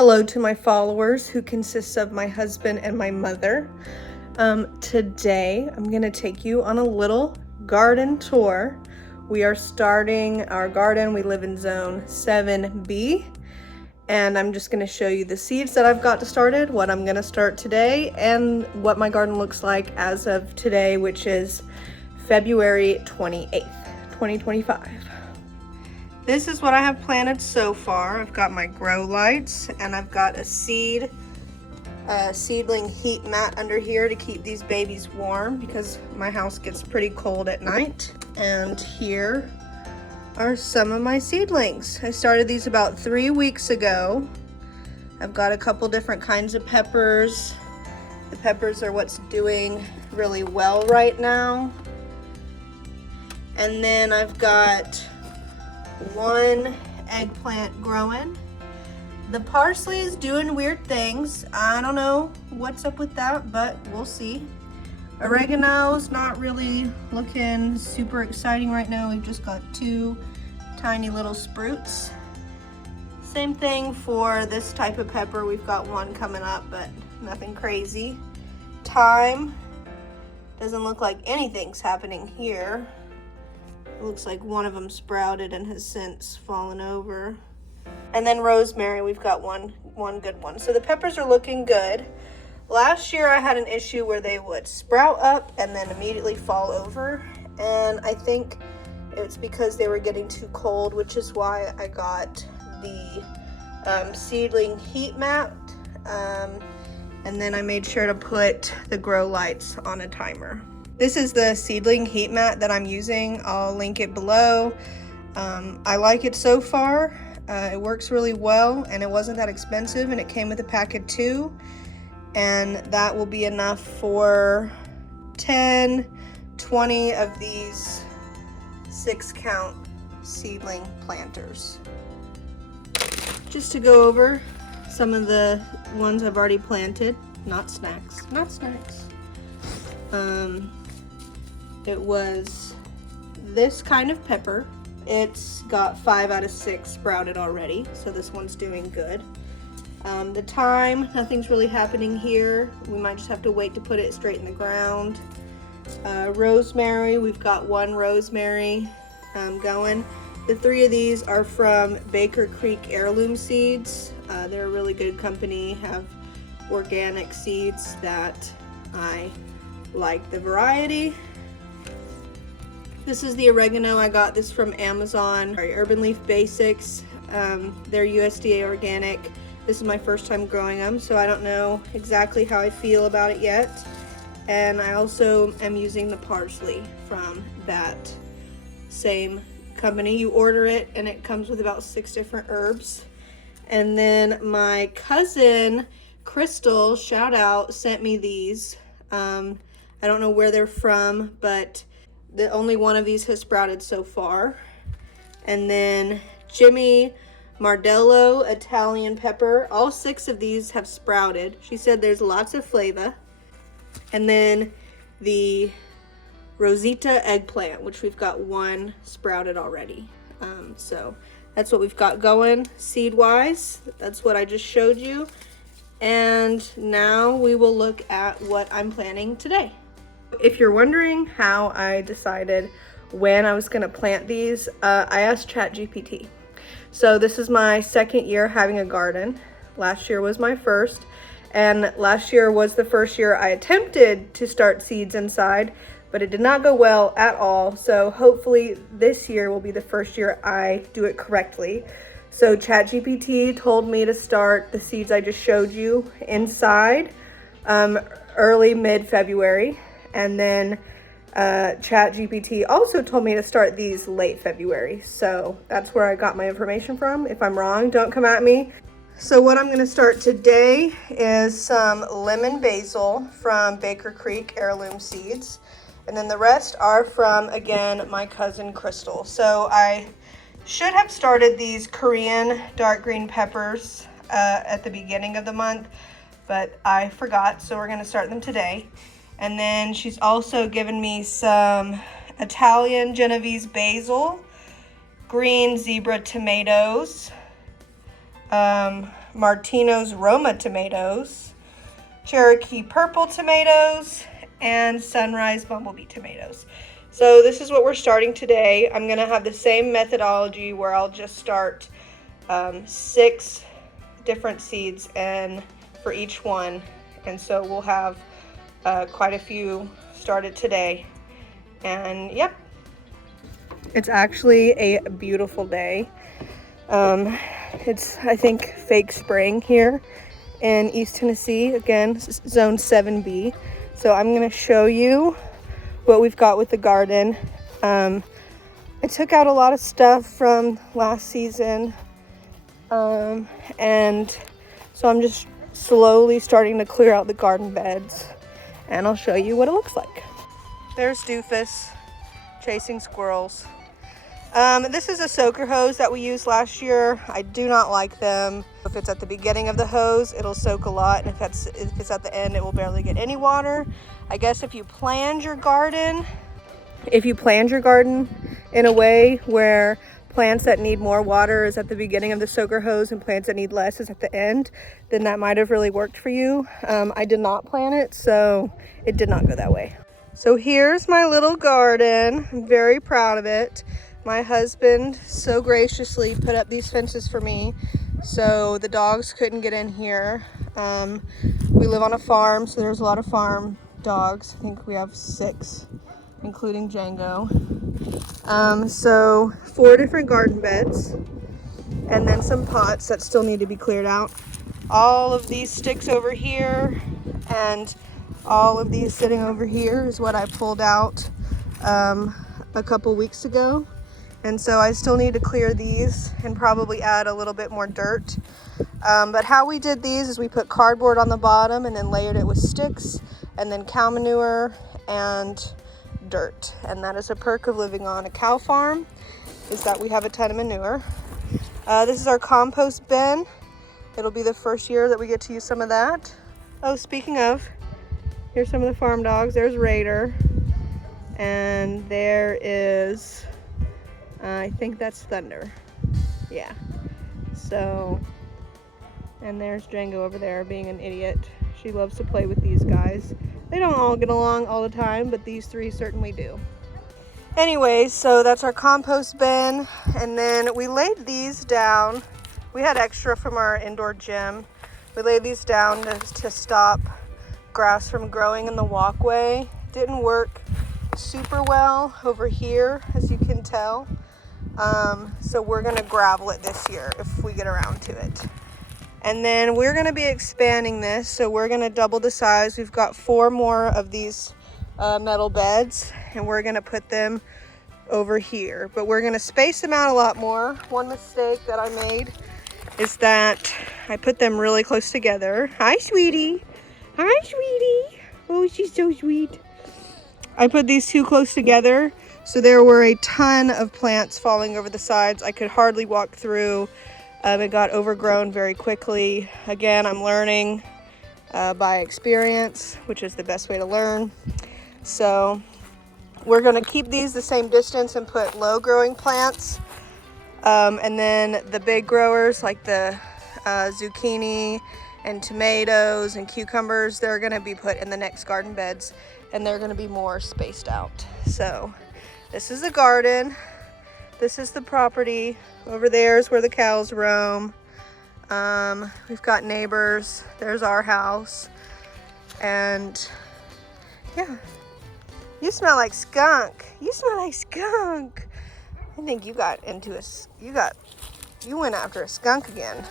Hello to my followers, who consists of my husband and my mother. Today I'm going to take you on a little garden tour. We are starting our garden. We live in zone 7B, and I'm just going to show you the seeds that I've got started, what I'm going to start today, and what my garden looks like as of today, which is February 28th, 2025. This is what I have planted so far. I've got my grow lights, and I've got a seedling heat mat under here to keep these babies warm because my house gets pretty cold at night. And here are some of my seedlings. I started these about 3 weeks ago. I've got a couple different kinds of peppers. The peppers are what's doing really well right now. And then I've got one eggplant growing. The parsley is doing weird things. I don't know what's up with that, but we'll see. Oregano's not really looking super exciting right now. We've just got 2 tiny little sprouts. Same thing for this type of pepper. We've got one coming up, but nothing crazy. Thyme, doesn't look like anything's happening here. It looks like one of them sprouted and has since fallen over. And then rosemary, we've got one good one. So the peppers are looking good. Last year I had an issue where they would sprout up and then immediately fall over. And I think it's because they were getting too cold, which is why I got the seedling heat mat. And then I made sure to put the grow lights on a timer. This is the seedling heat mat that I'm using. I'll link it below. I like it so far. It works really well, and it wasn't that expensive, and it came with a pack of 2, and that will be enough for 10, 20 of these 6-count seedling planters. Just to go over some of the ones I've already planted. Not snacks. It was this kind of pepper. It's got 5 out of 6 sprouted already, so this one's doing good. The thyme, nothing's really happening here. We might just have to wait to put it straight in the ground. Rosemary, we've got 1 rosemary going. The 3 of these are from Baker Creek Heirloom Seeds. They're a really good company, have organic seeds that I like the variety. This is the oregano. I got this from Amazon. Urban Leaf Basics. They're USDA organic. This is my first time growing them, so I don't know exactly how I feel about it yet. And I also am using the parsley from that same company. You order it and it comes with about 6 different herbs. And then my cousin Crystal, shout out, sent me these. I don't know where they're from, but only one of these has sprouted so far. And then Jimmy Mardello Italian pepper. All 6 of these have sprouted. She said there's lots of flavor. And then the Rosita eggplant, which we've got 1 sprouted already. So that's what we've got going seed-wise. That's what I just showed you. And now we will look at what I'm planting today. If you're wondering how I decided when I was going to plant these, I asked ChatGPT. So this is my 2nd year having a garden. Last year was my first, and last year was the first year I attempted to start seeds inside, but it did not go well at all. So hopefully this year will be the first year I do it correctly. So ChatGPT told me to start the seeds I just showed you inside early mid-February. And then ChatGPT also told me to start these late February. So that's where I got my information from. If I'm wrong, don't come at me. So what I'm going to start today is some lemon basil from Baker Creek Heirloom Seeds. And then the rest are from, again, my cousin Crystal. So I should have started these Korean dark green peppers at the beginning of the month, but I forgot. So we're going to start them today. And then she's also given me some Italian Genovese basil, green zebra tomatoes, Martino's Roma tomatoes, Cherokee purple tomatoes, and Sunrise bumblebee tomatoes. So this is what we're starting today. I'm gonna have the same methodology where I'll just start 6 different seeds and for each one, and so we'll have quite a few started today. And yep, it's actually a beautiful day. It's, I think, fake spring here in East Tennessee, again, zone 7B. So I'm going to show you what we've got with the garden. I took out a lot of stuff from last season, and so I'm just slowly starting to clear out the garden beds, and I'll show you what it looks like. There's Doofus chasing squirrels. This is a soaker hose that we used last year. I do not like them. If it's at the beginning of the hose, it'll soak a lot, and if it's at the end, it will barely get any water. I guess if you planned your garden in a way where plants that need more water is at the beginning of the soaker hose and plants that need less is at the end, then that might have really worked for you. I did not plan it, so it did not go that way. So here's my little garden. I'm very proud of it. My husband so graciously put up these fences for me so the dogs couldn't get in here. We live on a farm, so there's a lot of farm dogs. I think we have 6, including Django. So 4 different garden beds, and then some pots that still need to be cleared out. All of these sticks over here and all of these sitting over here is what I pulled out a couple weeks ago. And so I still need to clear these and probably add a little bit more dirt. But how we did these is we put cardboard on the bottom and then layered it with sticks and then cow manure and dirt. And that is a perk of living on a cow farm, is that we have a ton of manure. This is our compost bin. It'll be the first year that we get to use some of that. Oh, speaking of, here's some of the farm dogs. There's Raider, and there is, I think that's Thunder. Yeah. So, and there's Django over there being an idiot. She loves to play with these guys. They don't all get along all the time, but these 3 certainly do. Anyways, so that's our compost bin, and then we laid these down. We had extra from our indoor gym. We laid these down to stop grass from growing in the walkway. Didn't work super well over here, as you can tell. So we're gonna gravel it this year if we get around to it. And then we're gonna be expanding this, so we're gonna double the size. We've got 4 more of these metal beds, and we're gonna put them over here. But we're gonna space them out a lot more. One mistake that I made is that I put them really close together. Hi, sweetie. Hi, sweetie. Oh, she's so sweet. I put these 2 close together, so there were a ton of plants falling over the sides. I could hardly walk through. It got overgrown very quickly. Again, I'm learning by experience, which is the best way to learn. So we're gonna keep these the same distance and put low growing plants. And then the big growers like the zucchini and tomatoes and cucumbers, they're gonna be put in the next garden beds, and they're gonna be more spaced out. So this is the garden. This is the property. Over there is where the cows roam. We've got neighbors. There's our house. And yeah, you smell like skunk. You smell like skunk. I think you got into you went after a skunk again.